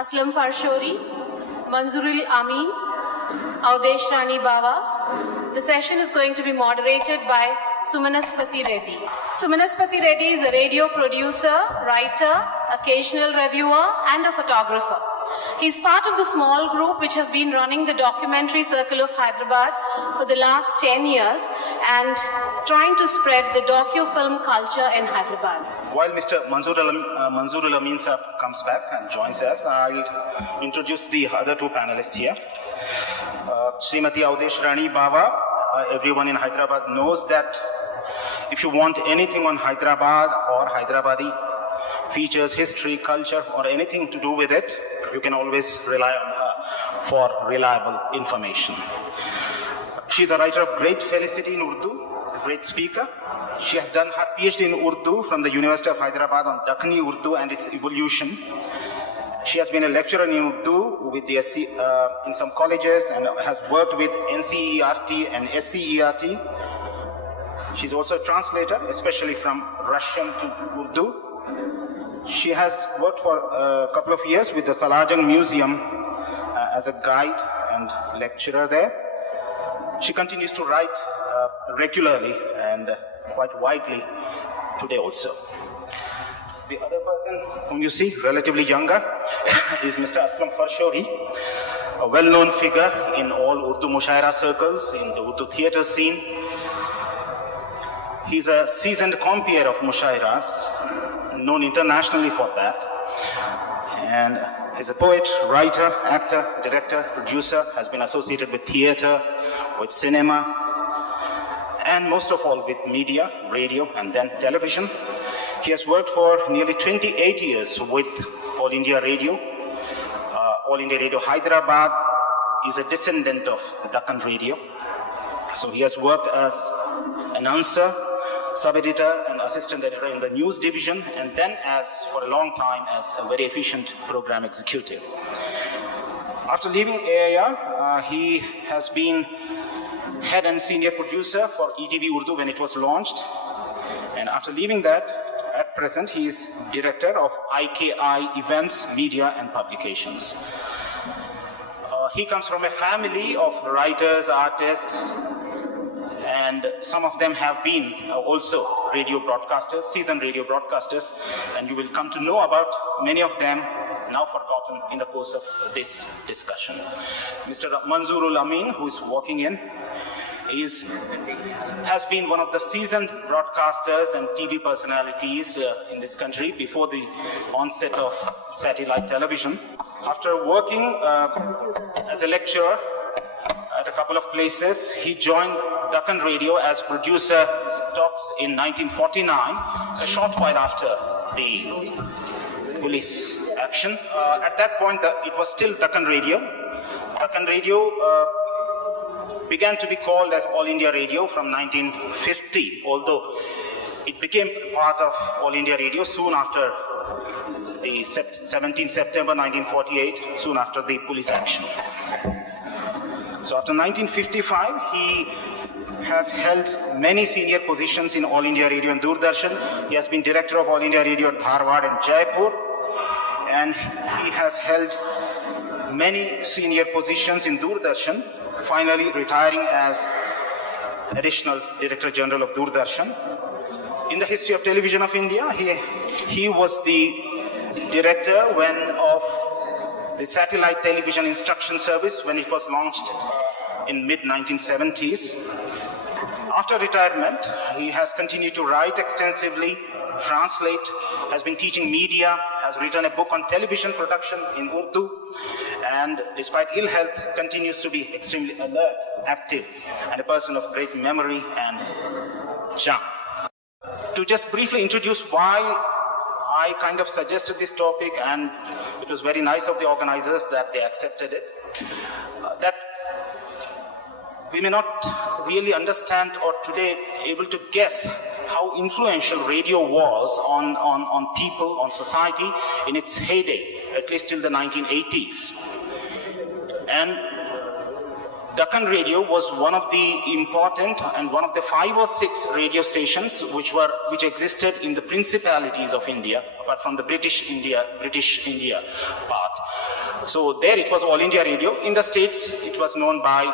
Aslam Farshori, Manzoorul Amin, Avdesh Rani Bawa. The session is going to be moderated by Sumanaspati Reddy. Sumanaspati Reddy is a radio producer, writer, occasional reviewer, and a photographer. He's part of the small group which has been running the documentary circle of Hyderabad for the last 10 years and trying to spread the docu-film culture in Hyderabad. While Mr. Manzoorul Amin sir comes back and joins us, I'll introduce the other two panelists here. Srimati Avdesh Rani Bawa. Everyone in Hyderabad knows that if you want anything on Hyderabad or Hyderabadi features, history, culture, or anything to do with it, you can always rely on her for reliable information. She's a writer of great felicity in Urdu, a great speaker. She has done her PhD in Urdu from the University of Hyderabad on Dakhini Urdu and its evolution. She has been a lecturer in Urdu with the in some colleges and has worked with NCERT and SCERT. She's also a translator, especially from Russian to Urdu. She has worked for a couple of years with the Salajang Museum as a guide and lecturer there. She continues to write regularly and quite widely today also. The other person whom you see, relatively younger, is Mr. Aslam Farshori, a well-known figure in all Urdu Mushaira circles, in the Urdu theatre scene. He's a seasoned compeer of Mushairas, known internationally for that. And he's a poet, writer, actor, director, producer, has been associated with theatre, with cinema, and most of all with media, radio, and then television. He has worked for nearly 28 years with All India Radio. All India Radio Hyderabad is a descendant of Deccan Radio. So he has worked as announcer, sub-editor, and assistant editor in the news division, and then for a long time as a very efficient program executive. After leaving AIR, he has been head and senior producer for ETV Urdu when it was launched. And after leaving that, at present, he is director of IKI Events, Media and Publications. He comes from a family of writers, artists, and some of them have been also radio broadcasters, seasoned radio broadcasters, and you will come to know about many of them now forgotten in the course of this discussion. Mr. Manzoorul Amin, who is walking in, has been one of the seasoned broadcasters and TV personalities in this country before the onset of satellite television. After working as a lecturer at a couple of places, he joined Deccan Radio as producer talks in 1949, a short while after the police action. At that point, it was still Deccan Radio. Deccan Radio began to be called as All India Radio from 1950, although it became part of All India Radio soon after the 17th September 1948, soon after the police action. So after 1955, he has held many senior positions in All India Radio and Doordarshan. He has been director of All India Radio at Dharwad and Jaipur, and he has held many senior positions in Doordarshan, finally retiring as additional Director General of Doordarshan. In the history of television of India, he was the director of the satellite television instruction service when it was launched in mid-1970s. After retirement, he has continued to write extensively, translate, has been teaching media, has written a book on television production in Urdu, and despite ill health, continues to be extremely alert, active, and a person of great memory and charm. To just briefly introduce why I kind of suggested this topic, and it was very nice of the organizers that they accepted it, that we may not really understand or today able to guess how influential radio was on people, on society in its heyday, at least till the 1980s. And Deccan Radio was one of the important and one of the 5 or 6 radio stations which existed in the principalities of India, apart from the British India part. part. So there it was All India Radio. In the States, it was known by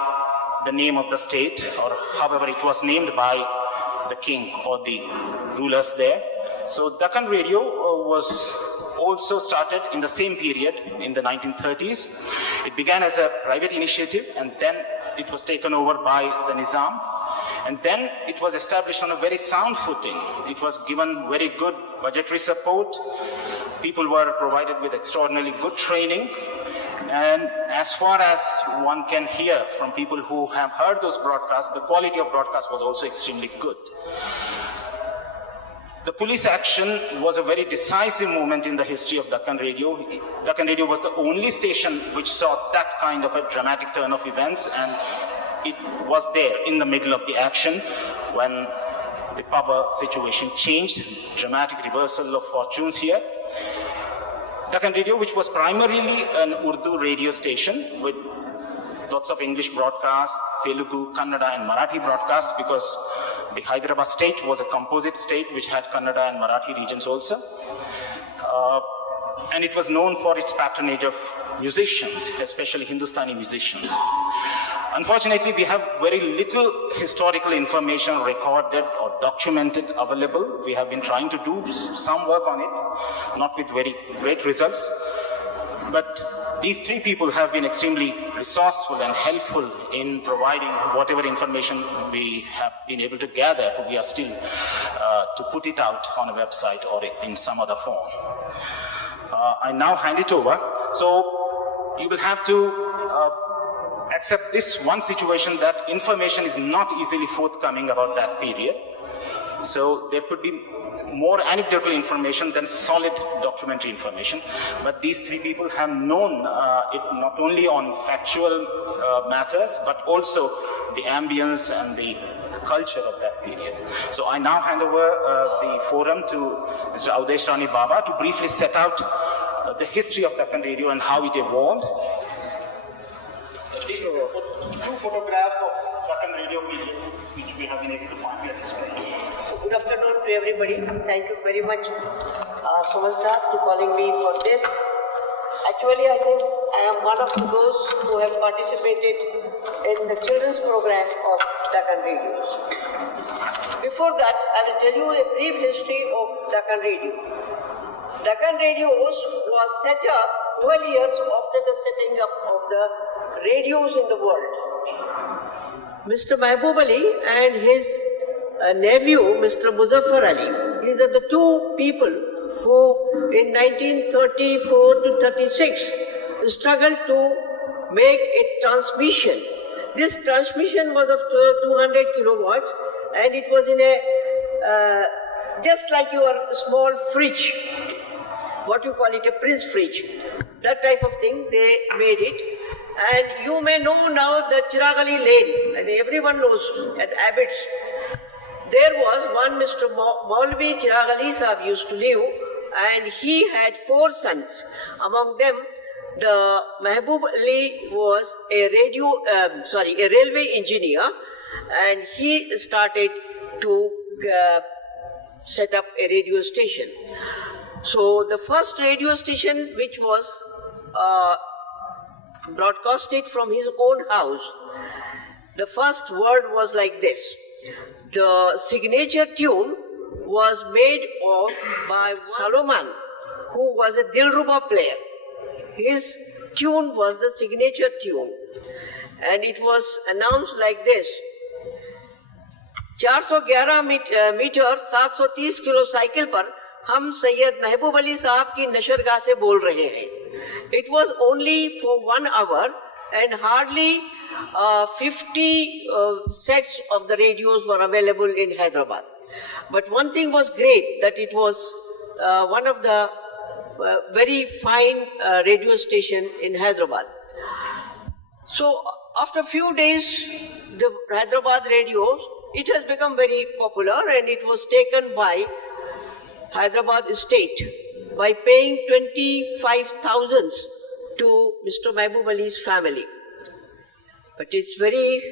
the name of the state, or however it was named by the king or the rulers there. So Deccan Radio was also started in the same period, in the 1930s. It began as a private initiative, and then it was taken over by the Nizam. And then it was established on a very sound footing. It was given very good budgetary support. People were provided with extraordinarily good training. And as far as one can hear from people who have heard those broadcasts, the quality of broadcast was also extremely good. The police action was a very decisive moment in the history of Deccan Radio. Deccan Radio was the only station which saw that kind of a dramatic turn of events, and it was there in the middle of the action when the power situation changed, dramatic reversal of fortunes here. Deccan Radio, which was primarily an Urdu radio station with lots of English broadcasts, Telugu, Kannada and Marathi broadcasts, because the Hyderabad state was a composite state which had Kannada and Marathi regions also. And it was known for its patronage of musicians, especially Hindustani musicians. Unfortunately, we have very little historical information recorded or documented available. We have been trying to do some work on it, not with very great results. But these three people have been extremely resourceful and helpful in providing whatever information we have been able to gather. We are still to put it out on a website or in some other form. I now hand it over. So you will have to accept this one situation, that information is not easily forthcoming about that period. So there could be more anecdotal information than solid documentary information. But these three people have known it not only on factual matters, but also the ambience and the culture of that period. So I now hand over the forum to Mr. Avdesh Rani Baba to briefly set out the history of Deccan Radio and how it evolved. This is two photographs of Deccan Radio period, which we have been able to find here displayed. Good afternoon to everybody. Thank you very much, Suman sir, to calling me for this. Actually, I think I am one of those who have participated in the children's program of Deccan Radio. Before that, I will tell you a brief history of Deccan Radio. Deccan Radio was set up 12 years after the setting up of the radios in the world. Mr. Mehboob Ali and his nephew, Mr. Muzaffar Ali, these are the two people who in 1934 to 36 struggled to make a transmission. This transmission was of 200 kilowatts, and it was in a, just like your small fridge, what you call it, a Prince fridge. That type of thing, they made it. And you may know now the Chirag Ali Lane, and everyone knows at Abbott's. There was one Mr. Maulvi Chirag Ali Sahab used to live, and he had 4 sons. Among them, the Mehboob Ali was a railway engineer, and he started to set up a radio station. So the first radio station, which was broadcasted from his own house, the first word was like this. The signature tune was made of by Salomon, who was a Dilruba player. His tune was the signature tune, and it was announced like this: 411 meter 730 kilo cycle पर हम सैयद महबूब अली साहब की नशरगाह से बोल रहे हैं. It was only for 1 hour, and hardly 50 sets of the radios were available in Hyderabad. But one thing was great, that it was one of the very fine radio station in Hyderabad. So after a few days, the Hyderabad radio, it has become very popular, and it was taken by Hyderabad state by paying 25,000 to Mr. Mehboob Ali's family. But it's very,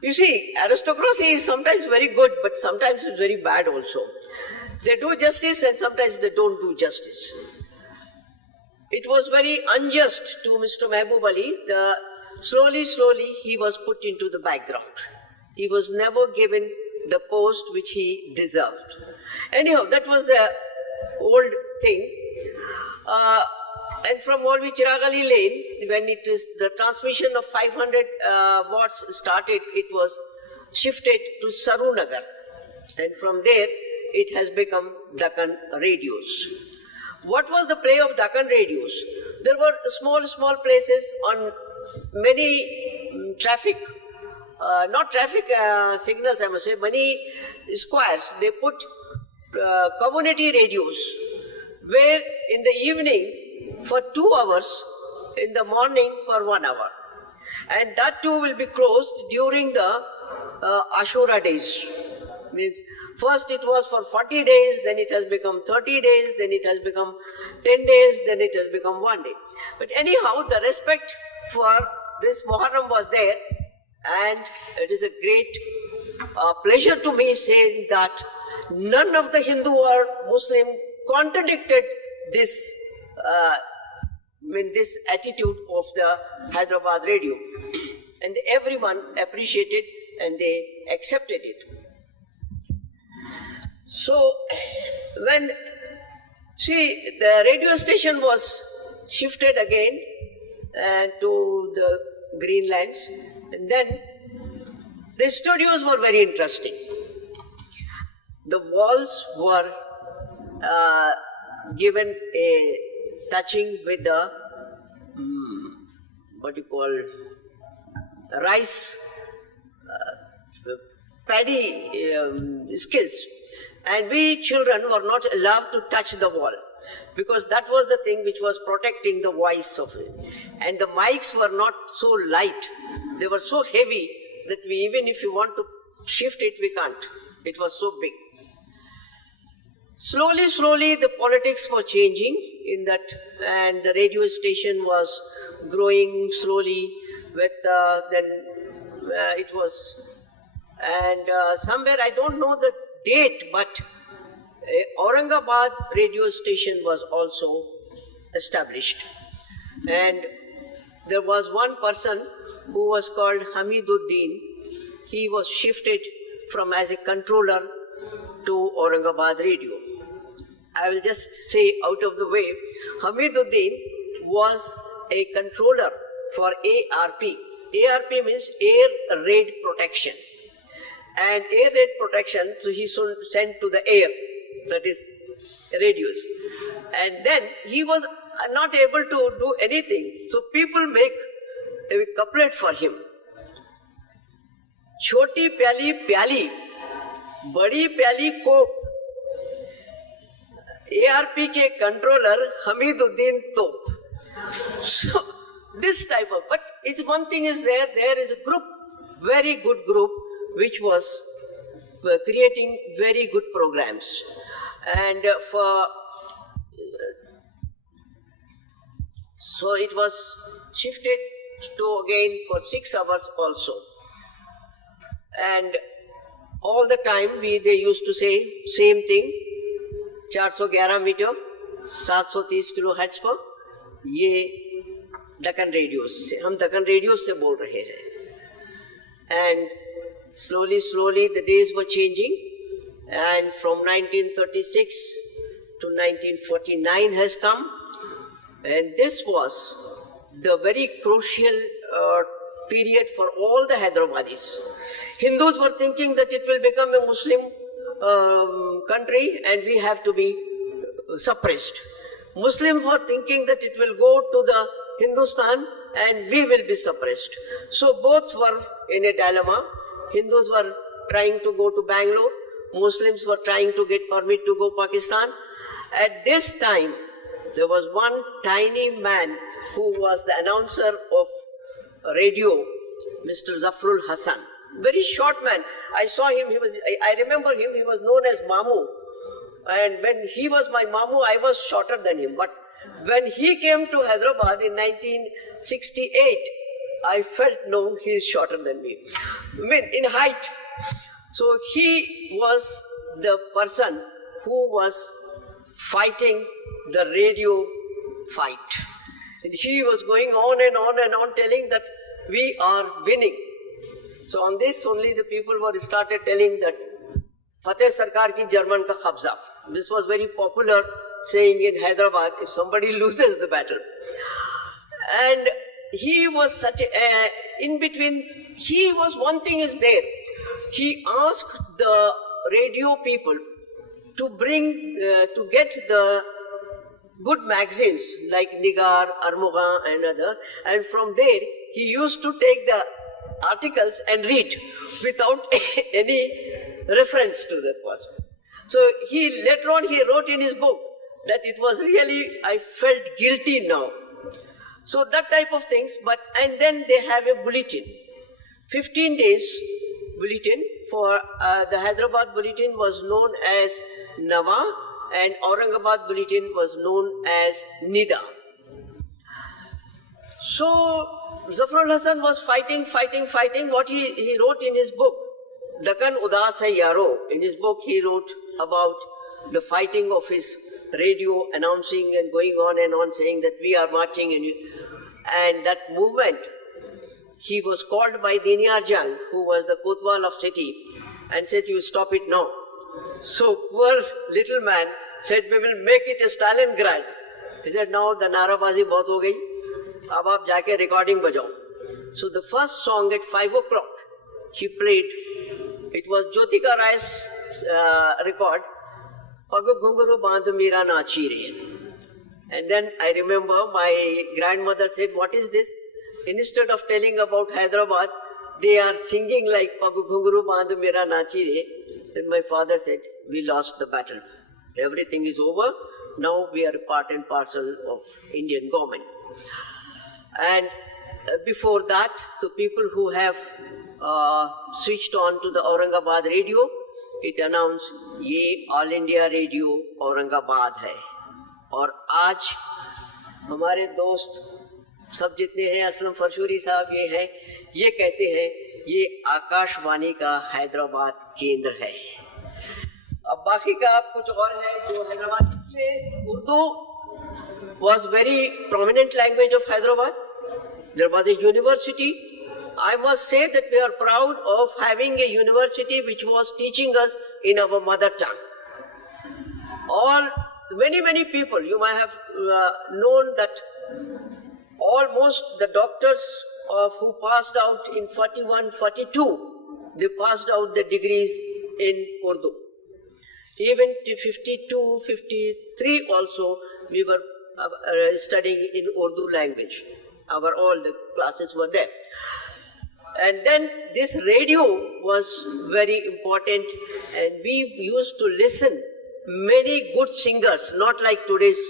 you see, aristocracy is sometimes very good, but sometimes it's very bad also. They do justice and sometimes they don't do justice. It was very unjust to Mr. Mehboob Ali. Slowly, he was put into the background. He was never given the post which he deserved. Anyhow, that was the old thing. And from Maulvi Chirag Ali Lane, when the transmission of 500 watts started, it was shifted to Saru Nagar. And from there, it has become Deccan Radios. What was the play of Deccan Radios? There were small places on many traffic, not traffic signals, I must say, many squares. They put community radios, where in the evening for 2 hours, in the morning for 1 hour. And that too will be closed during the Ashura days. Means first it was for 40 days, then it has become 30 days, then it has become 10 days, then it has become 1 day. But anyhow, the respect for this Muharram was there, and it is a great pleasure to me saying that none of the Hindu or Muslim contradicted this this attitude of the Hyderabad radio. And everyone appreciated and they accepted it. So, when, the radio station was shifted again to the Greenlands, and then the studios were very interesting. The walls were given a touching with the, rice, paddy skills. And we children were not allowed to touch the wall, because that was the thing which was protecting the voice of it. And the mics were not so light, they were so heavy that even if you want to shift it, we can't. It was so big. Slowly the politics were changing in that, and the radio station was growing slowly with, then it was, and somewhere, I don't know the date, but Aurangabad radio station was also established. And there was one person who was called Hamiduddin. He was shifted from as a controller to Aurangabad radio. I will just say out of the way, Hamiduddin was a controller for ARP. ARP means Air Raid Protection. And air raid protection, so he sent to the air, that is radios. And then he was not able to do anything, so people make a couplet for him. Choti pyali pyali, badi pyali kop, ARP ke controller Hamiduddin Top. So this type of, but it's one thing is there is a group, very good group, which was creating very good programs. And so it was shifted to again for 6 hours also. And all the time they used to say same thing, 411 meter, 730 kilohertz पर, ये Deccan Radios से, हम Deccan Radios से बोल रहे हैं. And slowly the days were changing, and from 1936 to 1949 has come, and this was the very crucial period for all the Hyderabadis. Hindus were thinking that it will become a Muslim country and we have to be suppressed. Muslims were thinking that it will go to the Hindustan and we will be suppressed. So both were in a dilemma. Hindus were trying to go to Bangalore, Muslims were trying to get permit to go Pakistan. At this time, there was one tiny man who was the announcer of radio, Mr. Zafrul Hassan. Very short man. I saw him, I remember him, he was known as Mamu. And when he was my Mamu, I was shorter than him. But when he came to Hyderabad in 1968, I felt, no, he is shorter than me. I mean, in height. So he was the person who was fighting the radio fight. he was going on and on and on telling that we are winning. So on this only the people were started telling that Fateh Sarkar ki German ka khabza. This was very popular saying in Hyderabad if somebody loses the battle. And he was such a, in between, he was, one thing is there. He asked the radio people to bring, to get the good magazines like Nigar, Armugan and other, and from there he used to take the articles and read without any reference to that person. So he later on he wrote in his book that it was really, I felt guilty now. So that type of things, but, and then they have a bulletin. 15 days bulletin for the Hyderabad bulletin was known as Nawa and Aurangabad bulletin was known as Nida. So Zafrul Hasan was fighting. What he wrote in his book, Dakkan Udas Hai Yaro, in his book he wrote about the fighting of his radio announcing and going on and on saying that we are marching and that movement. He was called by Diniyar Jang, who was the Kotwal of city, and said, you stop it now. So poor little man said, we will make it a Stalingrad. He said, now the Narabazi bahut ho gayi, ab aap jaake recording bajao. So the first song at 5 o'clock he played, it was Jyotika Rai's record, Pag Ghunguru Bandh Meera Nachi Re. And then I remember my grandmother said, what is this? Instead of telling about Hyderabad, they are singing like Pag Ghunguru Bandh Meera Nachi Re. Then my father said, we lost the battle. Everything is over. Now we are part and parcel of Indian government. And before that, the people who have switched on to the Aurangabad radio, it announced, ये All India Radio Aurangabad है. और आज हमारे दोस्त सब जितने हैं, असलम फरशूरी साहब ये हैं, ये कहते हैं ये आकाशवाणी का हैदराबाद केंद्र है. अब बाकी का आप कुछ और है जो हैदराबाद, इसमें Urdu was very prominent language of Hyderabad. There was a university. I must say that we are proud of having a university which was teaching us in our mother tongue. Many people, you might have known that almost the doctors who passed out in 41, 42, they passed out the degrees in Urdu. Even to 52, 53 also, we were studying in Urdu language. All the classes were there. And then this radio was very important, and we used to listen many good singers, not like today's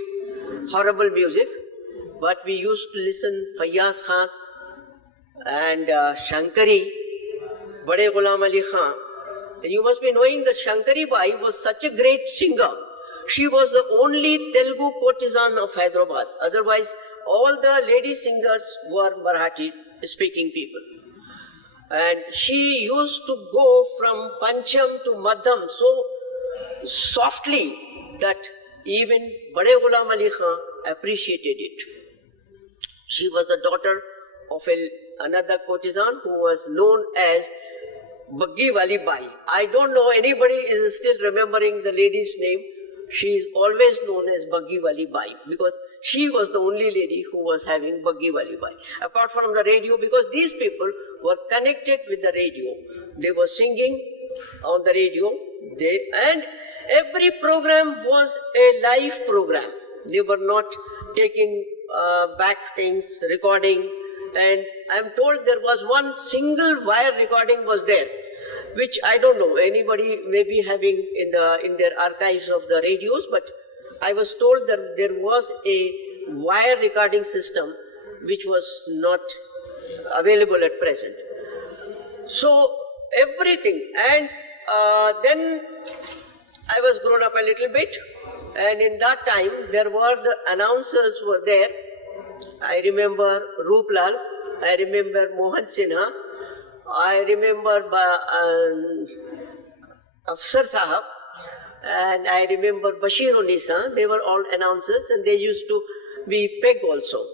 horrible music, but we used to listen Fayyaz Khan and Shankari, Bade Ghulam Ali Khan. And you must be knowing that Shankari Bai was such a great singer. She was the only Telugu courtesan of Hyderabad. Otherwise, all the lady singers were Marathi-speaking people. And she used to go from Pancham to Madham so softly that even Bade Ghulam Ali Khan appreciated it. She was the daughter of another courtesan who was known as Baggi Wali Bai. I don't know anybody is still remembering the lady's name. She is always known as Baggi Wali Bai because she was the only lady who was having Baggi Wali Bai. Apart from the radio, because these people were connected with the radio. They were singing on the radio, and every program was a live program. They were not taking back things, recording, and I'm told there was one single wire recording was there, which I don't know, anybody may be having in their archives of the radios, but I was told that there was a wire recording system which was not available at present. So everything, and then I was grown up a little bit, and in that time there were the announcers were there. I remember Roop Lal, I remember Mohan Sinha, I remember Afsar Sahab, and I remember Bashir Unisa. They were all announcers, and they used to be Peg also.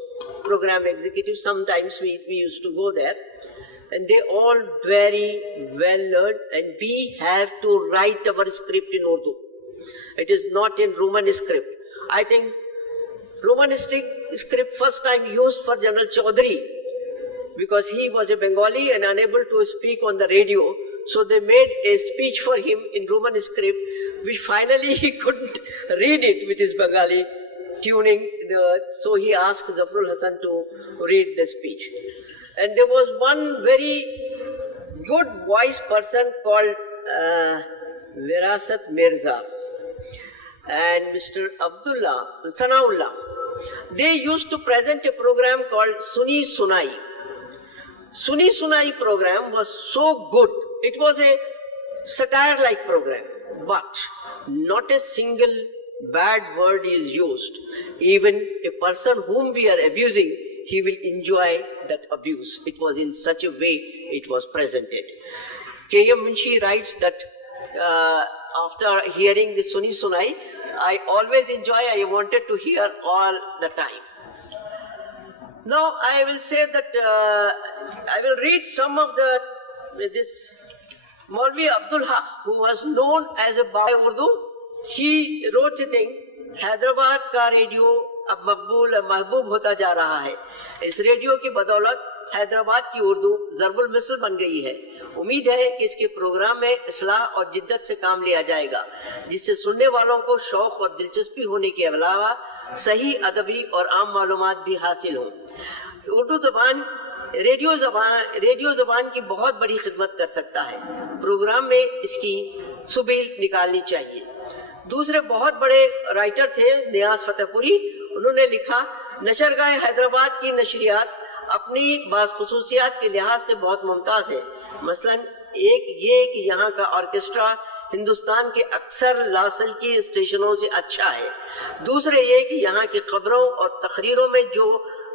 program executives. Sometimes we used to go there. And they all very well learned, and we have to write our script in Urdu. It is not in Roman script. I think Roman script first time used for General Chaudhary, because he was a Bengali and unable to speak on the radio. So they made a speech for him in Roman script, which finally he couldn't read it with his Bengali tuning. So he asked Zafrul Hasan to read the speech. And there was one very good wise person called Virasat Mirza and Mr. Sanaullah. They used to present a program called Suni Sunai. Suni Sunai program was so good. It was a satire-like program, but not a single bad word is used. Even a person whom we are abusing, he will enjoy that abuse. It was in such a way it was presented. K.M. Munshi writes that after hearing the Suni Sunai, I always enjoy, I wanted to hear all the time. Now I will say that I will read some of this Maulvi Abdul Haq, who was known as a Baba Urdu. He wrote a thing, Hyderabad का radio अब मकबूल महबूब होता जा रहा है. इस radio की बदौलत हैदराबाद की उर्दू ज़रबुल मिस्ल बन गई है. उम्मीद है कि इसके प्रोग्राम में इस्लाह और जिद्दत से काम लिया जाएगा, जिससे सुनने वालों को शौक़ और दिलचस्पी होने के अलावा सही अदबी और आम मालूमात भी हासिल हों. उर्दू ज़बान रेडियो ज़बान की बहुत बड़ी खिदमत कर सकता है. प्रोग्राम में इसकी सुबील निकालनी चाहिए. दूसरे बहुत बड़े राइटर थे नियाज फतेहपुरी. उन्होंने लिखा, नशरगाह हैदराबाद की नशरियात अपनी बाज़ खुसूसियात के लिहाज से बहुत मुमताज़ है. मसलन एक ये कि यहाँ का ऑर्केस्ट्रा हिंदुस्तान के अक्सर लासल के स्टेशनों से अच्छा है. दूसरे ये कि यहाँ की खबरों और तकरीरों में जो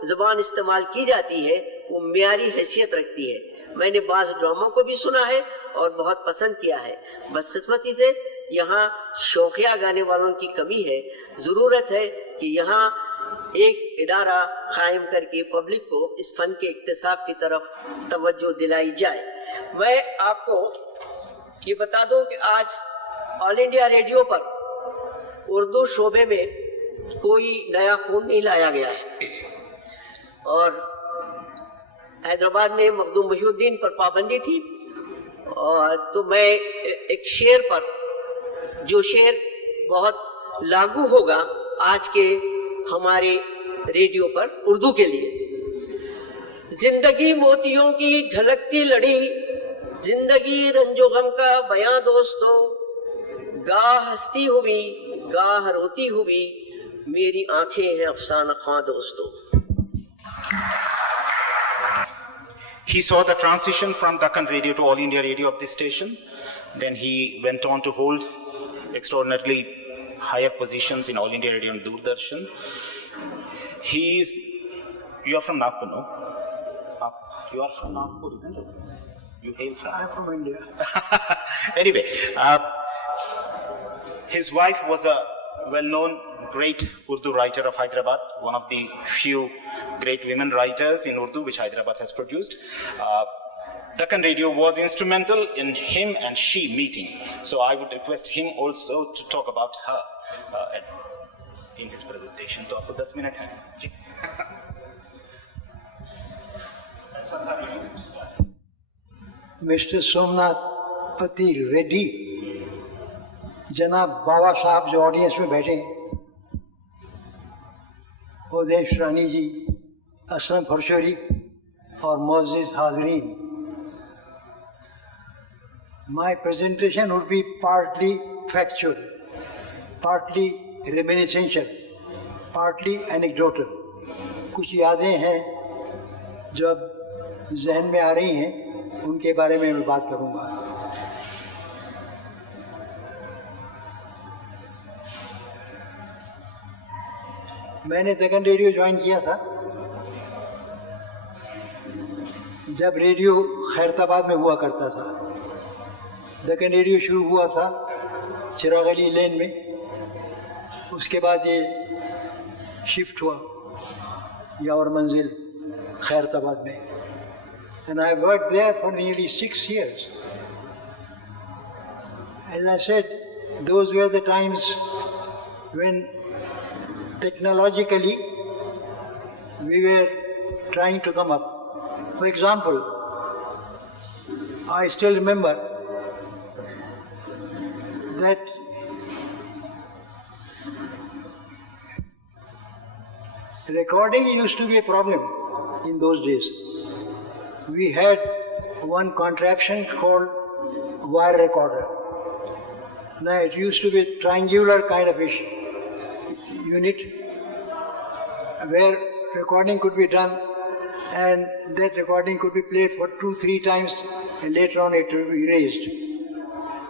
ज़बान इस्तेमाल की जाती है वो मियारी हैसियत रखती है. मैंने बाज़ ड्रामों को भी सुना है और बहुत पसंद किया है. बदकिस्मती से यहाँ शौकिया गाने वालों की कमी है. ज़रूरत है कि यहाँ एक इदारा कायम करके पब्लिक को इस फन के इक्तिसाब की तरफ तवज्जो दिलाई जाए. मैं आपको ये बता दूं कि आज ऑल इंडिया रेडियो पर उर्दू शोबे में कोई नया खून नहीं लाया गया है. और हैदराबाद में मखदूम महीउद्दीन पर पाबंदी थी. और तो मैं एक शेर पर, जो शेर बहुत लागू होगा आज के हमारे रेडियो पर उर्दू के लिए. जिंदगी मोतियों की ढलकती लड़ी, जिंदगी रंजो गम का बयां दोस्तों, गाह हंसती हुई गाह रोती हुई, मेरी आंखें हैं अफसाना ख्वां दोस्तों. He saw the transition from Deccan Radio to All India Radio of this station. Then he went on to hold extraordinarily higher positions in All India Radio and Doordarshan. You are from Nagpur, no? You are from Nagpur, isn't it? You hail from? I am from India. Anyway, his wife was a well-known great Urdu writer of Hyderabad, one of the few great women writers in Urdu which Hyderabad has produced. Deccan Radio was instrumental in him and she meeting. So I would request him also to talk about her in his presentation. तो आपको 10 minute हैं जी. Mister Somnath पति रेड्डी, जनाब बाबा साहब जो audience में बैठे हैं, उदेश रानी जी, असलम फरशोरी और मोअज़्ज़िज़ हाज़रीन. My presentation would be partly factual, partly reminiscential, partly anecdotal. कुछ यादें हैं जो अब जहन में आ रही हैं, उनके बारे में मैं बात करूँगा. मैंने डेक्कन रेडियो ज्वाइन किया था जब रेडियो खैरताबाद में हुआ करता था. डेक्कन रेडियो शुरू हुआ था चिराग अली लेन में. उसके बाद ये शिफ्ट हुआ Yaur Manzil, Khairatabad mein. And I worked there for nearly 6 years. As I said, those were the times when technologically we were trying to come up. For example, I still remember that recording used to be a problem in those days. We had one contraption called wire recorder. Now it used to be a triangular kind of unit where recording could be done, and that recording could be played for 2-3 times and later on it would be erased.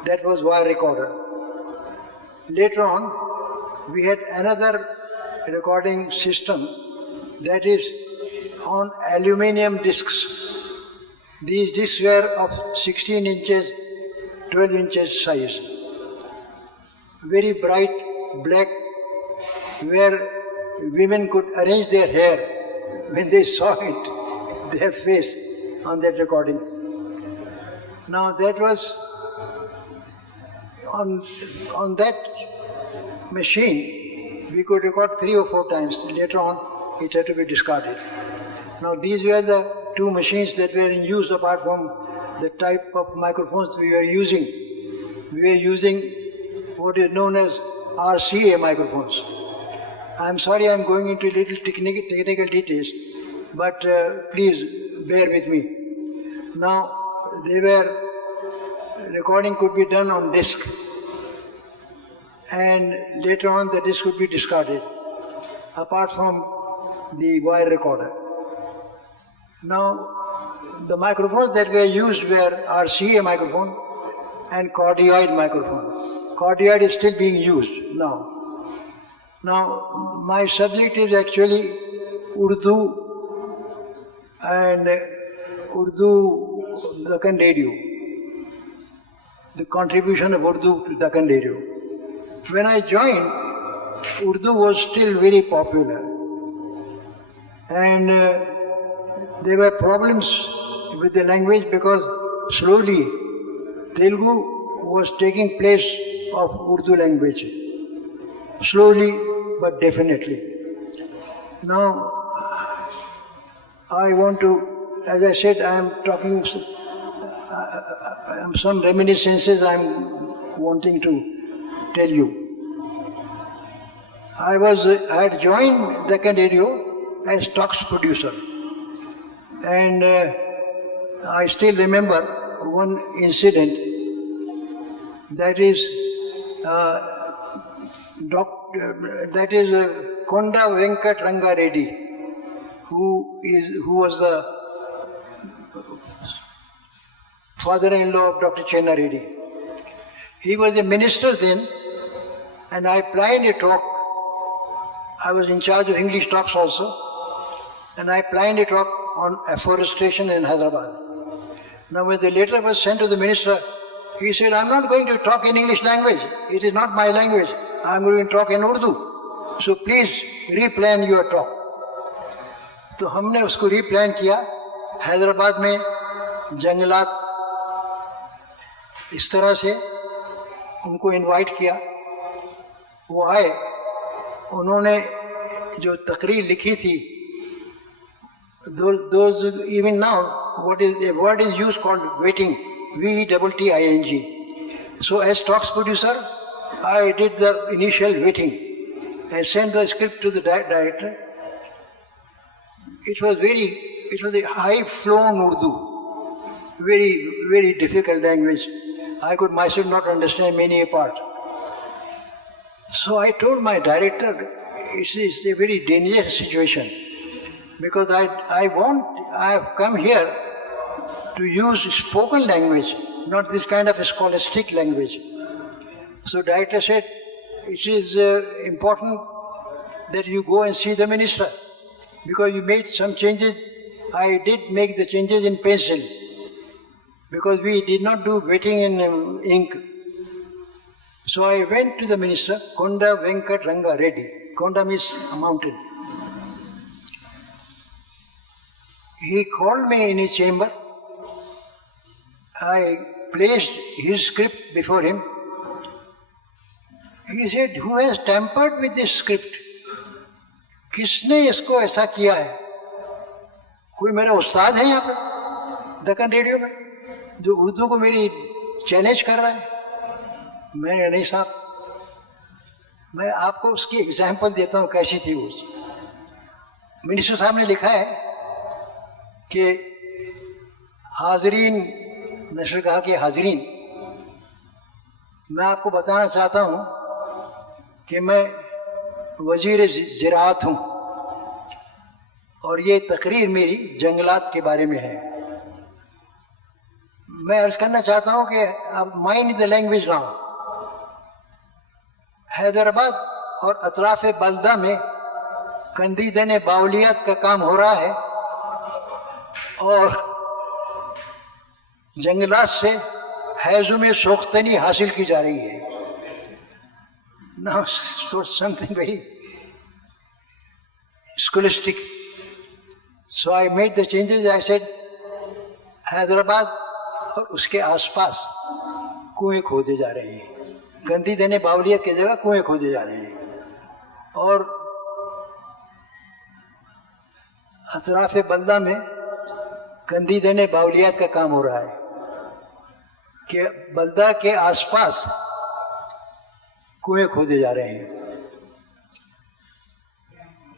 That was wire recorder. Later on we had another recording system that is on aluminium discs. These discs were of 16 inches, 12 inches size. Very bright black, where women could arrange their hair when they saw it, their face on that recording. Now that was on that machine, we could record 3 or 4 times. Later on, it had to be discarded. Now these were the 2 machines that were in use apart from the type of microphones we were using. We were using what is known as RCA microphones. I'm sorry I'm going into little technical details, but please bear with me. Now, recording could be done on disc, and later on the disc could be discarded, apart from the wire recorder. Now, the microphones that were used were RCA microphone and cardioid microphone. Cardioid is still being used now. Now, my subject is actually Urdu and Urdu Deccan Radio, the contribution of Urdu to Deccan Radio. When I joined, Urdu was still very popular, and there were problems with the language because slowly Telugu was taking place of Urdu language. Slowly but definitely. Now, I want to, as I said, I am talking some reminiscences I am wanting to tell you. I had joined Deccan Radio as talks producer, and I still remember one incident, that is Konda Venkat Ranga Reddy, who was the father-in-law of Dr. Chenna Reddy. He was a minister then, and I planned a talk. I was in charge of English talks also, and I planned a talk on afforestation in Hyderabad. Now when the letter was sent to the minister, he said, I'm not going to talk in English language. It is not my language. I'm going to talk in Urdu. So please replan your talk. तो हमने उसको replan किया. हैदराबाद में जंगलात इस तरह से उनको invite किया. वो आए. उन्होंने जो तकरीर लिखी थी, those even now, a word is used called waiting, V-E-T-T-I-N-G. So as talks producer, I did the initial waiting and sent the script to the director. It was a high-flown Urdu, very, very difficult language. I could myself not understand many a part. So I told my director, it's a very dangerous situation, because I have come here to use spoken language, not this kind of a scholastic language. So director said, it is important that you go and see the minister, because you made some changes. I did make the changes in pencil, because we did not do writing in ink. So I went to the minister, Konda Venkat Ranga Reddy. Konda means a mountain. He called me in his chamber. I placed his script before him. He said, "Who has tampered with this script?" किसने इसको ऐसा किया है? कोई मेरा उस्ताद है यहाँ पे दक्कन रेडियो में जो उर्दू को मेरी चैलेंज कर रहा है? मैंने नहीं साहब, मैं आपको उसकी एग्जाम्पल देता हूँ कैसी थी वो। मिनिस्टर साहब ने लिखा है कि हाजरीन, नशरगाह के हाजरीन, मैं आपको बताना चाहता हूँ कि मैं वजीर ज़राअत हूँ और ये तकरीर मेरी जंगलात के बारे में है। मैं अर्ज़ करना चाहता हूँ कि अब mind the language now. Hyderabad और अतराफ बल्दा में कंदीदन बाउलियात का काम हो रहा है और जंगलात से हैज़ुम सोख्तनी हासिल की जा रही है। Now, something very scholastic. So I made the changes. I said, Hyderabad और उसके आसपास कुएं खोदे जा रहे हैं, गंदी देने बावलियत की जगह कुएं खोदे जा रहे हैं और अतराफ बल्दा में गंदी देने बावलियत का काम हो रहा है कि बल्दा के आसपास कुएं खोदे जा रहे हैं।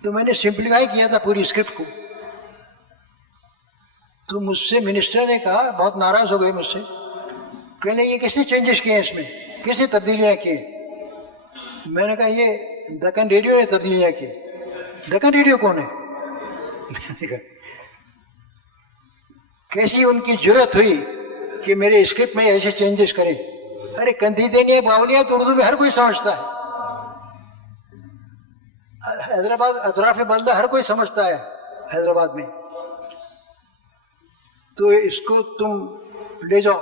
तो मैंने सिंप्लीफाई किया था पूरी स्क्रिप्ट को। तो मुझसे मिनिस्टर ने कहा, बहुत नाराज हो गए मुझसे, कहने ये किसने चेंजेस किए हैं, इसमें किसने तब्दीलियाँ की? मैंने कहा ये दक्कन रेडियो ने तब्दीलियाँ की। दक्कन रेडियो कौन है? मैंने कहा कैसी उनकी जुर्रत हुई कि मेरे स्क्रिप्ट में ऐसे चेंजेस करें? अरे कंदीदेनी बावलिया तो उर्दू में हर कोई समझता है, हैदराबाद अतराफ बल्दा हर कोई समझता है हैदराबाद में। तो इसको तुम ले जाओ,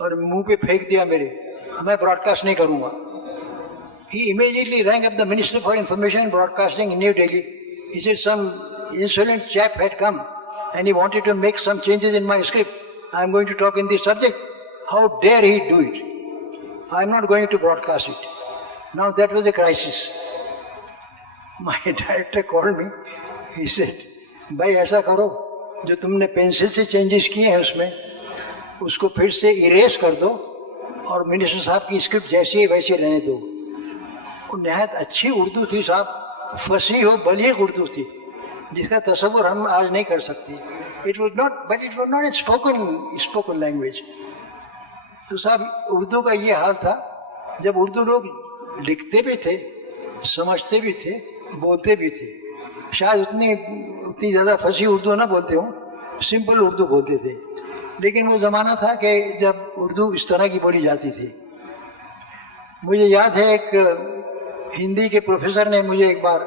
और मुंह पे फेंक दिया मेरे, मैं ब्रॉडकास्ट नहीं करूंगा। He immediately rang up the Minister for Information and Broadcasting in New Delhi. He said some insolent chap had come and he wanted to make some changes in my script. I am going to talk in this subject. How dare he do it? I am not going to broadcast it. Now that was a crisis. My director called me. He said, भाई ऐसा करो, जो तुमने pencil से changes किए हैं उसमें उसको फिर से इरेज कर दो और मिनिस्टर साहब की स्क्रिप्ट जैसी है वैसी रहने दो। वो नहायत अच्छी उर्दू थी साहब, फसी हो बलीग उर्दू थी जिसका तस्वुर हम आज नहीं कर सकते। It was not a spoken language. तो साहब उर्दू का ये हाल था, जब उर्दू लोग लिखते भी थे, समझते भी थे, बोलते भी थे, शायद उतनी ज़्यादा फंसी उर्दू ना बोलते हों, सिंपल उर्दू बोलते थे, लेकिन वो ज़माना था कि जब उर्दू इस तरह की बोली जाती थी। मुझे याद है एक हिंदी के प्रोफेसर ने मुझे एक बार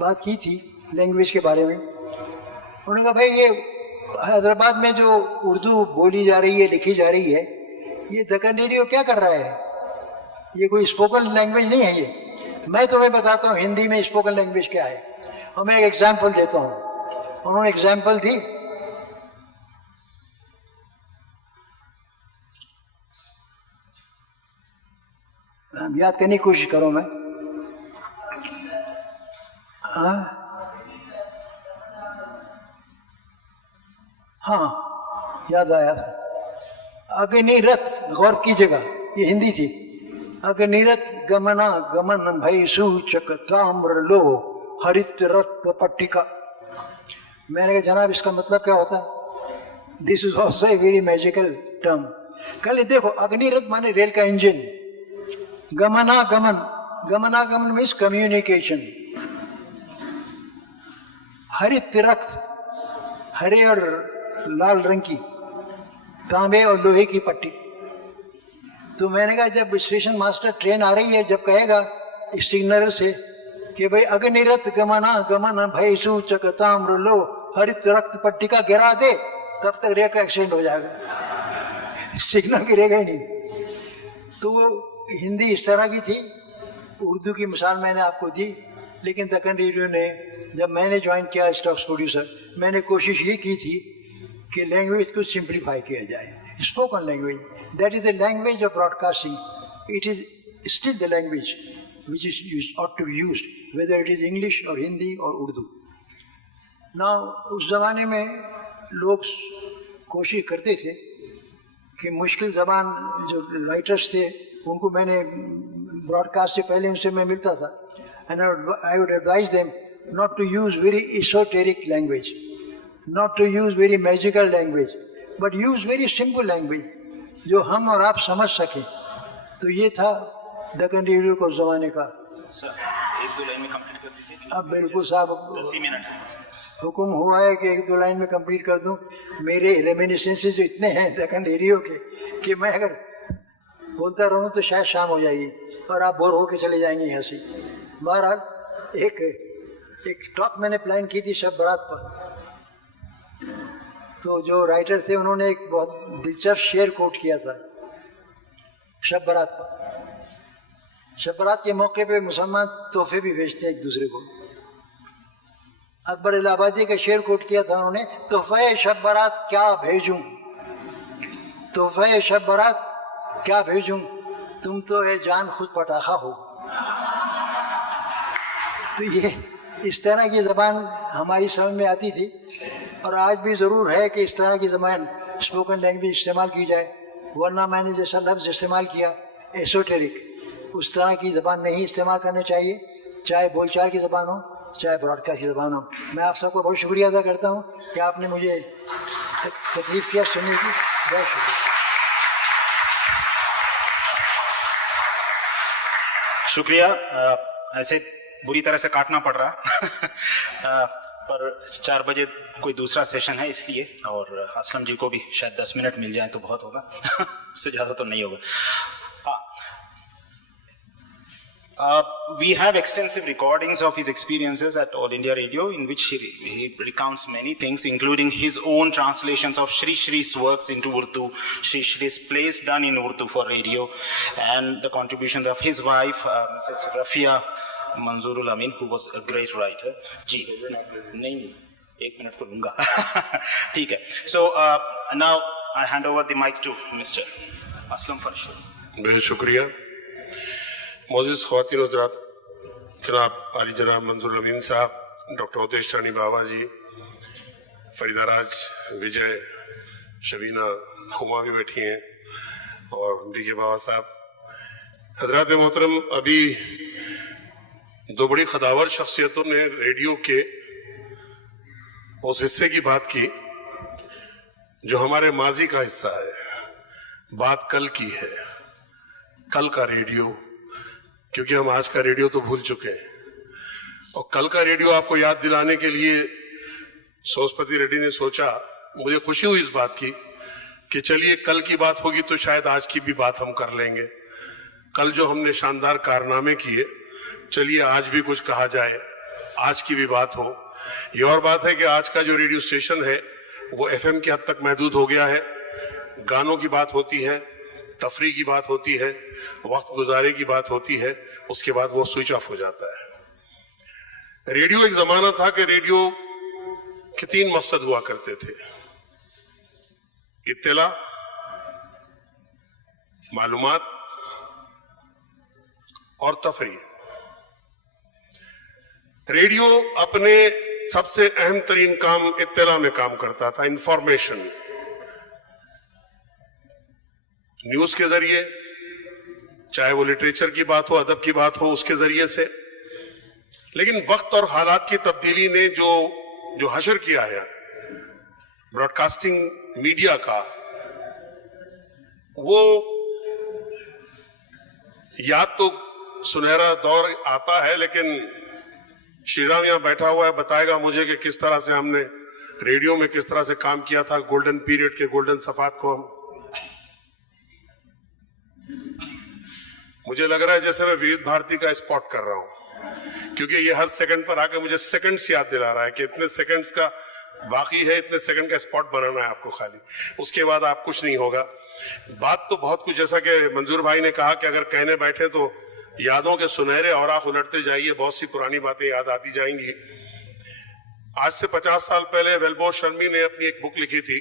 बात की थी लैंग्वेज के बारे में। उन्होंने कहा भाई ये हैदराबाद में जो उर्दू बोली जा रही है, लिखी जा रही है, ये दक्कन रेडियो क्या कर रहा है? ये कोई स्पोकन लैंग्वेज नहीं है ये। मैं तुम्हें बताता हूँ हिंदी में स्पोकन लैंग्वेज क्या है, और मैं एक एग्जाम्पल देता हूँ। उन्होंने एग्जाम्पल दी, याद करने की कोशिश करो। मैं हाँ याद आया था, अग्निरथ, गौर कीजिएगा ये हिंदी थी। अग्निरथ गमना गमन भई सूचक ताम्र लो हरित रत्न पट्टिका। मैंने कहा जनाब इसका मतलब क्या होता है? This is also a very magical term. कल देखो, अग्निरथ माने रेल का इंजन, गमनागमन, गमनागमन मीन्स कम्युनिकेशन, हरित रक्त, हरे और लाल रंग की, तांबे और लोहे की पट्टी। तो मैंने कहा जब स्टेशन मास्टर ट्रेन आ रही है, जब कहेगा सिग्नल से कि भाई अग्निरथ गमना गमन भय सूचक ताम्र लो हरित रक्त पट्टिका गिरा दे, तब तक रेल का एक्सीडेंट हो जाएगा, सिग्नल गिरेगा ही नहीं। तो वो हिंदी इस तरह की थी। उर्दू की मिसाल मैंने आपको दी, लेकिन दक्कन रेडियो ने जब मैंने ज्वाइन किया स्टॉक्स प्रोड्यूसर, मैंने कोशिश ये की थी कि लैंग्वेज को सिंप्लीफाई किया जाए. Spoken language, that is the language of broadcasting. It is still the language which is ought to be used, whether it is English or Hindi or Urdu. Now, उस ज़माने में लोग कोशिश करते थे कि मुश्किल ज़बान जो राइटर्स थे उनको, मैंने ब्रॉडकास्ट से पहले उनसे मैं मिलता था, and I would advise them not to use very esoteric language, not to use very magical language, but use very simple language जो हम और आप समझ सकें. तो ये था दक्कन रेडियो को ज़माने का. सर, एक दो लाइन में कंप्लीट कर दीजिए. अब बिल्कुल साहब, 10 मिनट हुक्म हुआ है कि एक दो लाइन में कंप्लीट कर दूं. मेरे रेमिनिसेंसेस जो इतने हैं दक्कन रेडियो के कि मैं अगर बोलता रहूं तो शायद शाम हो जाएगी और आप बोर होके चले जाएंगे यहाँ से. बहरहाल एक टॉक मैंने प्लान की थी शब बारात पर. तो जो राइटर थे उन्होंने एक बहुत दिलचस्प शेर कोट किया था शब बारात पर. शब बारात के मौके पे मुसलमान तोहफे भी भेजते हैं एक दूसरे को. अकबर इलाहाबादी का शेर कोट किया था उन्होंने, तोहफे शब बारात क्या भेजूं, तोहफे शब बारात क्या भेजूं, तुम तो है जान खुद पटाखा हो. तो ये इस तरह की ज़बान हमारी समझ में आती थी और आज भी ज़रूर है कि इस तरह की ज़बान स्पोकन लैंग्वेज इस्तेमाल की जाए. वरना मैंने जैसा लफ्ज़ इस्तेमाल किया एसोटेरिक, उस तरह की ज़बान नहीं इस्तेमाल करनी चाहिए, चाहे बोलचाल की ज़बान हो चाहे ब्रॉडकास्ट की ज़बान हो. मैं आप सबको बहुत शुक्रिया अदा करता हूँ कि आपने मुझे तकलीफ़ किया सुनने की. बहुत शुक्रिया. शुक्रिया. ऐसे बुरी तरह से काटना पड़ रहा पर 4 बजे कोई दूसरा सेशन है इसलिए, और असलम जी को भी शायद 10 मिनट मिल जाए तो बहुत होगा. उससे ज़्यादा तो नहीं होगा. We have extensive recordings of his experiences at All India Radio, in which he recounts many things, including his own translations of Shri Shri's works into Urdu, Shri Shri's plays done in Urdu for radio, and the contributions of his wife, Mrs. Rafia Manzoorul Amin, who was a great writer. जी नहीं 1 minute तो लूँगा. ठीक है. So now I hand over the mic to Mr. Aslam Farshid. बहुत शुक्रिया. मौजूद ख़वातीन हज़रात, जनाब आली जनाब मंजूर अमीन साहब, डॉक्टर उदेश रानी बाबा जी, फरीदा राज, विजय, शबीना, हुमा भी बैठी हैं, और डी के बाबा साहब. हज़रात मोहतरम, अभी 2 बड़ी खदावर शख्सियतों ने रेडियो के उस हिस्से की बात की जो हमारे माजी का हिस्सा है. बात कल की है, कल का रेडियो, क्योंकि हम आज का रेडियो तो भूल चुके हैं. और कल का रेडियो आपको याद दिलाने के लिए सोमनाथ रेड्डी ने सोचा, मुझे खुशी हुई इस बात की कि चलिए कल की बात होगी तो शायद आज की भी बात हम कर लेंगे. कल जो हमने शानदार कारनामे किए, चलिए आज भी कुछ कहा जाए, आज की भी बात हो. ये और बात है कि आज का जो रेडियो स्टेशन है वो FM की हद तक महदूद हो गया है. गानों की बात होती है, तफरी की बात होती है, वक्त गुजारे की बात होती है, उसके बाद वो स्विच ऑफ हो जाता है. रेडियो एक जमाना था कि रेडियो के 3 मकसद हुआ करते थे: इत्तला, मालूमात और तफरी. रेडियो अपने सबसे अहम तरीन काम इत्तला में काम करता था, इंफॉर्मेशन. न्यूज के जरिए, चाहे वो लिटरेचर की बात हो, अदब की बात हो, उसके जरिए से. लेकिन वक्त और हालात की तब्दीली ने जो हशर किया है ब्रॉडकास्टिंग मीडिया का, वो याद तो सुनहरा दौर आता है, लेकिन श्रीराम यहां बैठा हुआ है, बताएगा मुझे कि किस तरह से हमने रेडियो में किस तरह से काम किया था. गोल्डन पीरियड के गोल्डन सफात को हम, मुझे लग रहा है जैसे मैं विविध भारती का स्पॉट कर रहा हूं, क्योंकि ये हर सेकंड पर आकर मुझे सेकंड्स याद दिला रहा है कि इतने सेकंड्स का बाकी है, इतने सेकंड का स्पॉट बनाना है आपको खाली, उसके बाद आप कुछ नहीं होगा. बात तो बहुत कुछ, जैसा कि मंजूर भाई ने कहा कि अगर कहने बैठे तो यादों के सुनहरे औराख उलटते जाइए, बहुत सी पुरानी बातें याद आती जाएंगी. आज से 50 साल पहले वेल्बो शर्मी ने अपनी एक बुक लिखी थी,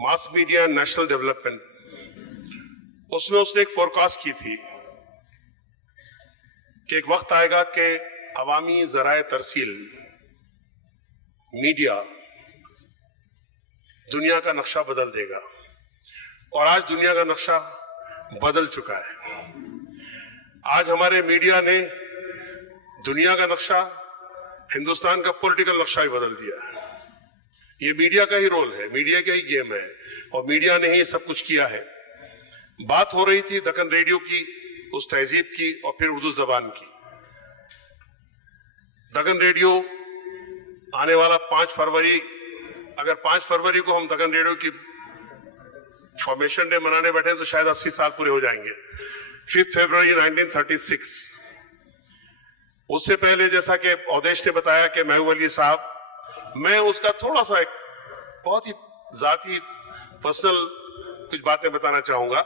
मास मीडिया नेशनल डेवलपमेंट। उसमें उसने एक फोरकास्ट की थी कि एक वक्त आएगा कि अवामी जराए तरसील मीडिया दुनिया का नक्शा बदल देगा, और आज दुनिया का नक्शा बदल चुका है। आज हमारे मीडिया ने दुनिया का नक्शा, हिंदुस्तान का पॉलिटिकल नक्शा ही बदल दिया है। ये मीडिया का ही रोल है, मीडिया का ही गेम है, और मीडिया ने ही सब कुछ किया है। बात हो रही थी दक्कन रेडियो की, उस तहजीब की, और फिर उर्दू जबान की। दक्कन रेडियो आने वाला 5 फरवरी, अगर 5 फरवरी को हम दक्कन रेडियो की फॉर्मेशन डे मनाने बैठे तो शायद 80 साल पूरे हो जाएंगे। 5 फरवरी 1936। उससे पहले जैसा कि अवधेश ने बताया कि महबूब अली साहब, मैं उसका थोड़ा सा एक बहुत ही जाती पर्सनल कुछ बातें बताना चाहूंगा।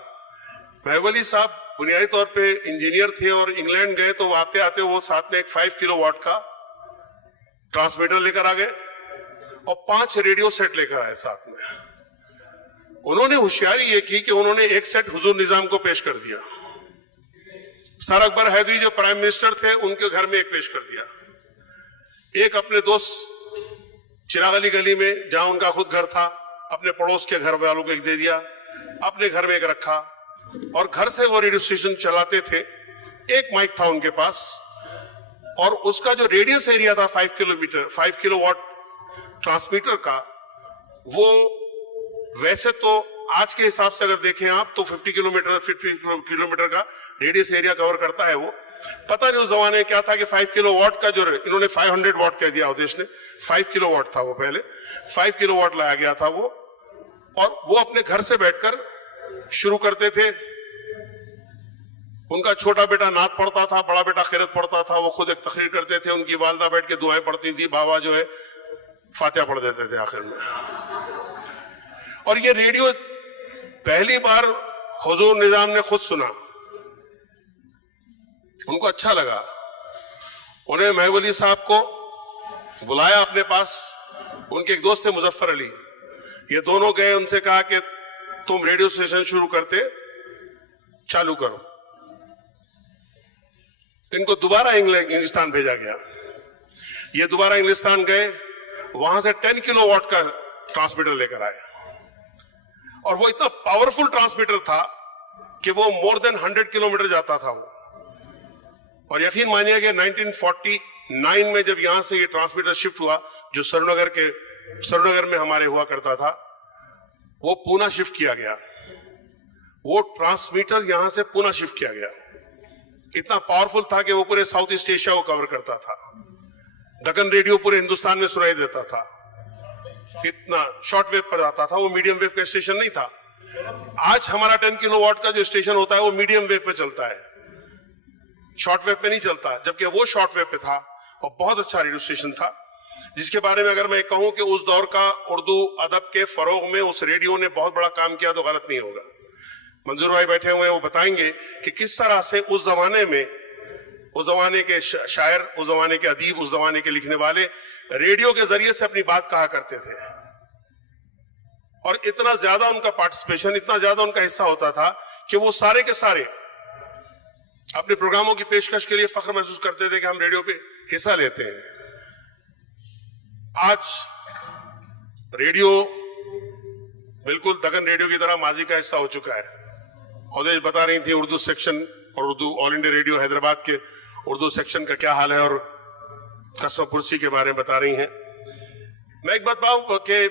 महबूब अली साहब बुनियादी तौर पे इंजीनियर थे, और इंग्लैंड गए तो आते आते वो साथ में एक 5 किलोवाट का ट्रांसमीटर लेकर आ गए और 5 रेडियो सेट लेकर आए साथ में। उन्होंने होशियारी ये की कि उन्होंने एक सेट हुजूर निजाम को पेश कर दिया, सर अकबर हैदरी जो प्राइम मिनिस्टर थे उनके घर में एक पेश कर दिया, एक अपने दोस्त चिराग अली गली में जहां उनका खुद घर था अपने पड़ोस के घर वालों को एक दे दिया, अपने घर में एक रखा, और घर से वो रेडियो स्टेशन चलाते थे। एक माइक था उनके पास, और उसका जो रेडियस एरिया था 5 किलोवाट ट्रांसमीटर का, वो वैसे तो आज के हिसाब से अगर देखें आप तो 50 किलोमीटर का रेडियस एरिया कवर करता है वो। पता नहीं उस जमाने में क्या था कि 5 किलोवाट का जो, इन्होंने 500 वाट कह दिया उद्देश्य ने, 5 किलोवाट था वो पहले, 5 किलोवाट लाया गया था वो, और वो अपने घर से बैठकर शुरू करते थे। उनका छोटा बेटा नात पढ़ता था, बड़ा बेटा खैरत पढ़ता था, वो खुद एक तकरीर करते थे, उनकी वालदा बैठ के दुआएं पढ़ती थी, बाबा जो है फातिहा पढ़ देते थे आखिर में। और ये रेडियो पहली बार हुजूर निजाम ने खुद सुना, उनको अच्छा लगा। उन्हें महबूब अली साहब को बुलाया अपने पास, उनके एक दोस्त थे मुजफ्फर अली, ये दोनों गए, उनसे कहा कि तुम रेडियो स्टेशन शुरू करते चालू करो। इनको दोबारा इंग्लिस्तान भेजा गया, ये दोबारा इंग्लिस्तान गए, वहां से 10 किलोवाट का ट्रांसमीटर लेकर आए, और वो इतना पावरफुल ट्रांसमीटर था कि वो मोर देन 100 किलोमीटर जाता था वो। और यकीन मानिए कि 1949 में जब यहां से ये ट्रांसमीटर शिफ्ट हुआ, जो सरुनगर में हमारे हुआ करता था, वो पूना शिफ्ट किया गया। वो ट्रांसमीटर यहां से पूना शिफ्ट किया गया। इतना पावरफुल था कि वो पूरे साउथ ईस्ट एशिया को कवर करता था। दक्कन रेडियो पूरे हिंदुस्तान में सुनाई देता था, इतना शॉर्ट वेव पर आता था, वो मीडियम वेव का स्टेशन नहीं था। आज हमारा 10 किलोवाट का जो स्टेशन होता है वो मीडियम वेव पे चलता है, शॉर्ट वेव पे नहीं चलता, जबकि वो शॉर्ट वेव पे था और बहुत अच्छा रेडियो स्टेशन था, जिसके बारे में अगर मैं कहूं कि उस दौर का उर्दू अदब के फरोग में उस रेडियो ने बहुत बड़ा काम किया तो गलत नहीं होगा। मंजूर भाई बैठे हुए हैं, वो बताएंगे कि किस तरह से उस जमाने में, उस जमाने के शायर, उस जमाने के अदीब, उस जमाने के लिखने वाले रेडियो के जरिए से अपनी बात कहा करते थे। और इतना ज्यादा उनका पार्टिसिपेशन, इतना ज्यादा उनका हिस्सा होता था कि वो सारे के सारे अपने प्रोग्रामों की पेशकश के लिए फख्र महसूस करते थे कि हम रेडियो पे हिस्सा लेते हैं। आज रेडियो बिल्कुल दक्कन रेडियो की तरह माजी का हिस्सा हो चुका है। अवधेश बता रही थी उर्दू सेक्शन और Urdu all India radio Hyderabad के उर्दू सेक्शन का क्या हाल है, और कस्बा पुरसी के बारे में बता रही हैं। मैं एक बात बताऊं कि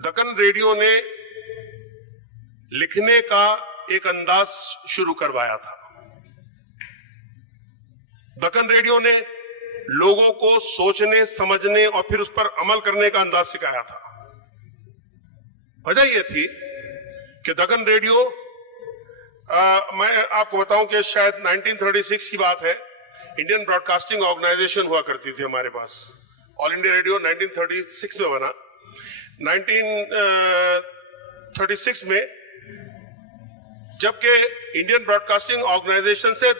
दक्कन रेडियो ने लिखने का एक अंदाज शुरू करवाया था। दक्कन रेडियो ने लोगों को सोचने, समझने और फिर उस पर अमल करने का अंदाज सिखाया था। वजह यह थी कि दक्कन रेडियो, मैं आपको बताऊं कि शायद 1936 की बात है, इंडियन ब्रॉडकास्टिंग ऑर्गेनाइजेशन हुआ करती थी हमारे पास। ऑल इंडिया रेडियो 1936 में बना। 1936 में जबकि इंडियन ब्रॉडकास्टिंग ऑर्गेनाइजेशन से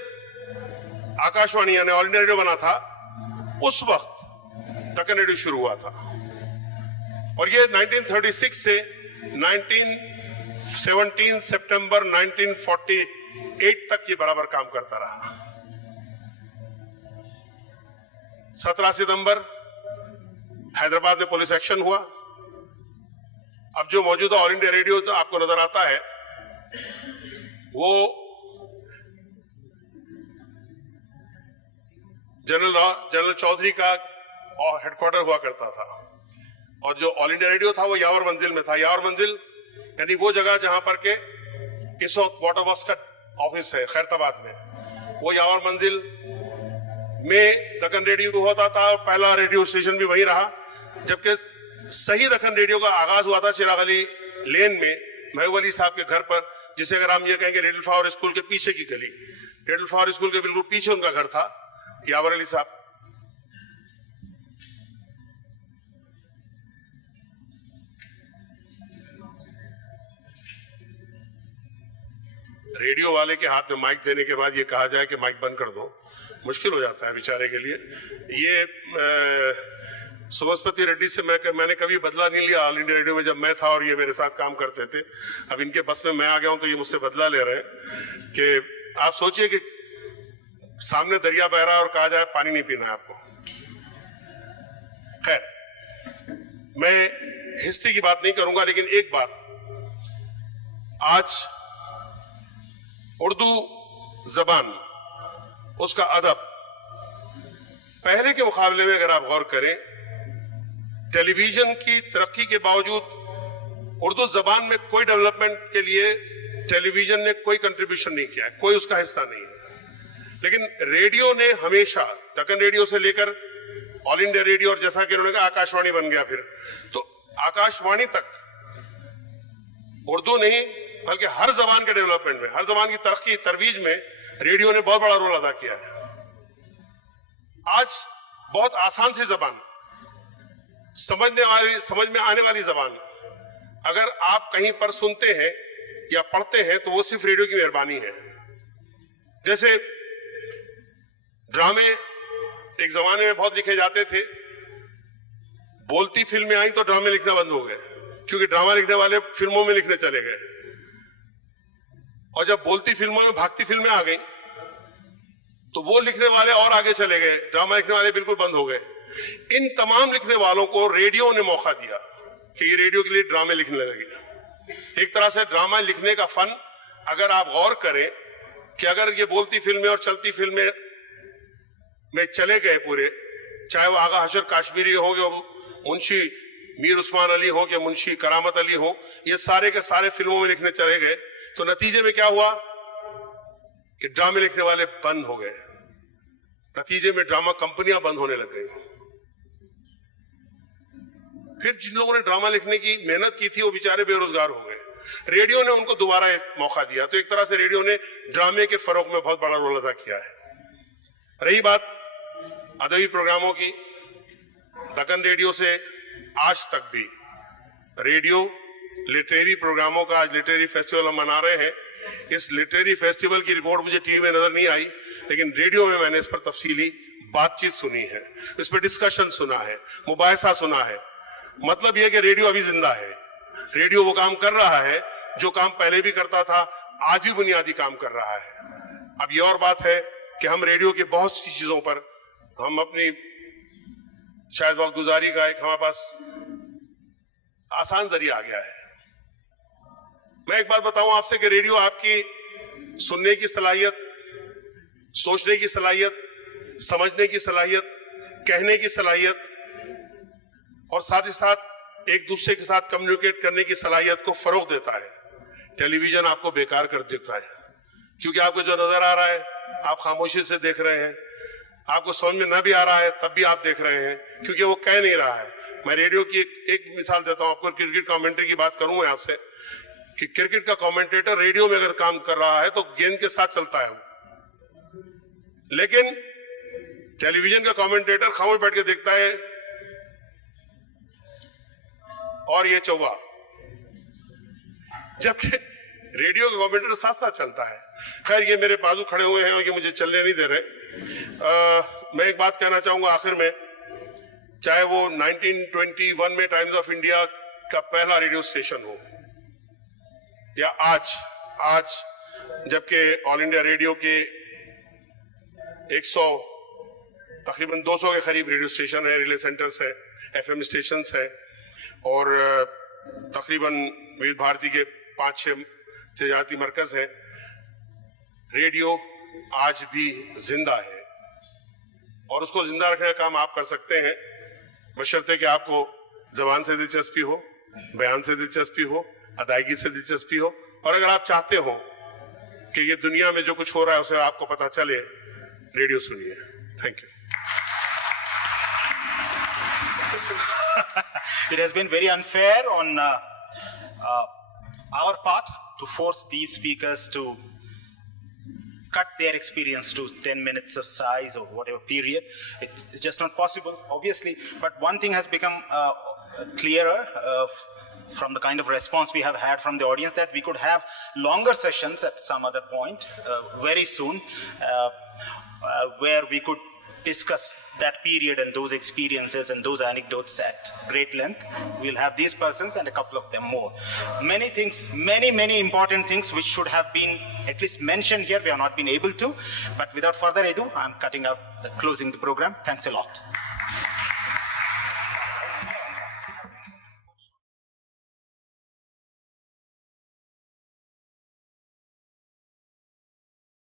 आकाशवाणी यानी ऑल इंडिया रेडियो बना था, उस वक्त दक्कन रेडियो शुरू हुआ था और ये 1936 से 17 सितंबर 1948 तक ये बराबर काम करता रहा। 17 सितंबर हैदराबाद में पुलिस एक्शन हुआ। अब जो मौजूदा ऑल इंडिया रेडियो आपको नजर आता है वो जनरल चौधरी का हेडक्वार्टर हुआ करता था और जो ऑल इंडिया रेडियो था वो यावर मंजिल में था। यावर मंजिल यानी वो जगह जहां पर के इस वक्त वाटर वर्क्स का ऑफिस है खैरताबाद में, वो यावर मंजिल में दक्कन रेडियो होता था। पहला रेडियो स्टेशन भी वही रहा, जबकि सही दक्कन रेडियो का आगाज हुआ था चिराग अली लेन में महबूब अली साहब के घर पर, जिसे अगर हम ये कहेंगे लिटिल फ्लावर स्कूल के पीछे की गली, लिटिल फ्लावर स्कूल के बिल्कुल पीछे उनका घर था यावर अली साहब। रेडियो वाले के हाथ में माइक देने के बाद ये कहा जाए कि माइक बंद कर दो, मुश्किल हो जाता है बेचारे के लिए। ये सुमनस्पति रेड्डी से मैंने कभी बदला नहीं लिया ऑल इंडिया रेडियो में, जब मैं था और ये मेरे साथ काम करते थे। अब इनके बस में मैं आ गया हूं तो ये मुझसे बदला ले रहे हैं कि आप सोचिए कि सामने दरिया बह रहा है और कहा जाए पानी नहीं पीना है आपको। खैर, मैं हिस्ट्री की बात नहीं करूंगा, लेकिन एक बात, आज उर्दू जबान, उसका अदब पहले के मुकाबले में अगर आप गौर करें, टेलीविजन की तरक्की के बावजूद उर्दू जबान में कोई डेवलपमेंट के लिए टेलीविजन ने कोई कंट्रीब्यूशन नहीं किया है, कोई उसका हिस्सा नहीं है। लेकिन रेडियो ने हमेशा, दक्कन रेडियो से लेकर ऑल इंडिया रेडियो और जैसा कि उन्होंने कहा आकाशवाणी बन गया फिर, तो आकाशवाणी तक उर्दू नहीं बल्कि हर जबान के डेवलपमेंट में, हर जबान की तरक्की तरवीज में रेडियो ने बहुत बड़ा रोल अदा किया है। आज बहुत आसान सी जबान, समझ में आने वाली जबान, अगर आप कहीं पर सुनते हैं या पढ़ते हैं तो वो सिर्फ रेडियो की मेहरबानी है। जैसे ड्रामे एक जमाने में बहुत लिखे जाते थे, बोलती फिल्में आई तो ड्रामे लिखना बंद हो गए, क्योंकि ड्रामा लिखने वाले फिल्मों में लिखने चले गए। और जब बोलती फिल्मों में भागती फिल्में आ गई तो वो लिखने वाले और आगे चले गए, ड्रामा लिखने वाले बिल्कुल बंद हो गए। इन तमाम लिखने वालों को रेडियो ने मौका दिया कि ये रेडियो के लिए ड्रामे लिखने लगे। एक तरह से ड्रामा लिखने का फन, अगर आप गौर करें कि अगर ये बोलती फिल्में और चलती फिल्में में चले गए पूरे, चाहे वो आगा हशर काश्मीरी हो, मुंशी मीर उस्मान अली हो कि मुंशी करामत अली हो, ये सारे के सारे फिल्मों में लिखने चले गए, तो नतीजे में क्या हुआ कि ड्रामे लिखने वाले बंद हो गए। नतीजे में ड्रामा कंपनियां बंद होने लग गई। फिर जिन लोगों ने ड्रामा लिखने की मेहनत की थी वो बेचारे बेरोजगार हो गए। रेडियो ने उनको दोबारा एक मौका दिया, तो एक तरह से रेडियो ने ड्रामे के फरोग में बहुत बड़ा रोल अदा किया है। रही बात अदबी प्रोग्रामों की, दक्कन रेडियो से आज तक भी रेडियो लिटरेरी प्रोग्रामों का, आज लिटरेरी फेस्टिवल हम मना रहे हैं, इस लिटरेरी फेस्टिवल की रिपोर्ट मुझे टीवी में नजर नहीं आई, लेकिन रेडियो में मैंने इस पर तफसीली बातचीत सुनी है, इस पर डिस्कशन सुना है, मुबाहिसा सुना है। मतलब यह कि रेडियो अभी जिंदा है, रेडियो वो काम कर रहा है जो काम पहले भी करता था, आज भी बुनियादी काम कर रहा है। अब ये और बात है कि हम रेडियो की बहुत सी चीजों पर हम अपनी शायद वक्त गुजारी का एक हमारे पास आसान जरिया आ गया है। मैं एक बात बताऊं आपसे कि रेडियो आपकी सुनने की सलाहियत, सोचने की सलाहियत, समझने की सलाहियत, कहने की सलाहियत और साथ ही साथ एक दूसरे के साथ कम्युनिकेट करने की सलाहियत को फरोग देता है। टेलीविजन आपको बेकार कर देता है, क्योंकि आपको जो नजर आ रहा है आप खामोशी से देख रहे हैं, आपको समझ में न भी आ रहा है तब भी आप देख रहे हैं, क्योंकि वो कह नहीं रहा है। मैं रेडियो की एक मिसाल देता हूं आपको, क्रिकेट कमेंट्री की बात करूंगा आपसे कि क्रिकेट का कमेंटेटर रेडियो में अगर काम कर रहा है तो गेंद के साथ चलता है वो, लेकिन टेलीविजन का कमेंटेटर खामोश बैठ के देखता है और ये चौवा, जबकि रेडियो का कमेंटेटर साथ साथ चलता है। खैर, ये मेरे बाजू खड़े हुए हैं और ये मुझे चलने नहीं दे रहे, मैं एक बात कहना चाहूंगा आखिर में, चाहे वो 1921 में टाइम्स ऑफ इंडिया का पहला रेडियो स्टेशन हो या आज जबकि ऑल इंडिया रेडियो के 100 तकरीबन 200 के करीब रेडियो स्टेशन है, रिले सेंटर्स है, FM स्टेशन है और तकरीबन विविध भारती के 5-6 तजारती मरकज हैं। रेडियो आज भी जिंदा है और उसको जिंदा रखने का काम आप कर सकते हैं, बशर्ते कि आपको जबान से दिलचस्पी हो, बयान से दिलचस्पी हो, अदायगी से दिलचस्पी हो, और अगर आप चाहते हो कि ये दुनिया में जो कुछ हो रहा है उसे आपको पता चले, रेडियो सुनिए। Thank you. It has been very unfair on our part to force these speakers to cut their experience to 10 minutes of size or whatever period. It's just not possible, obviously. But one thing has become clearer from the kind of response we have had from the audience, that we could have longer sessions at some other point very soon where we could discuss that period and those experiences and those anecdotes at great length. We'll have these persons and a couple of them more. Many things, many important things which should have been at least mentioned here, we have not been able to. But without further ado, I'm cutting out, closing the program. Thanks a lot.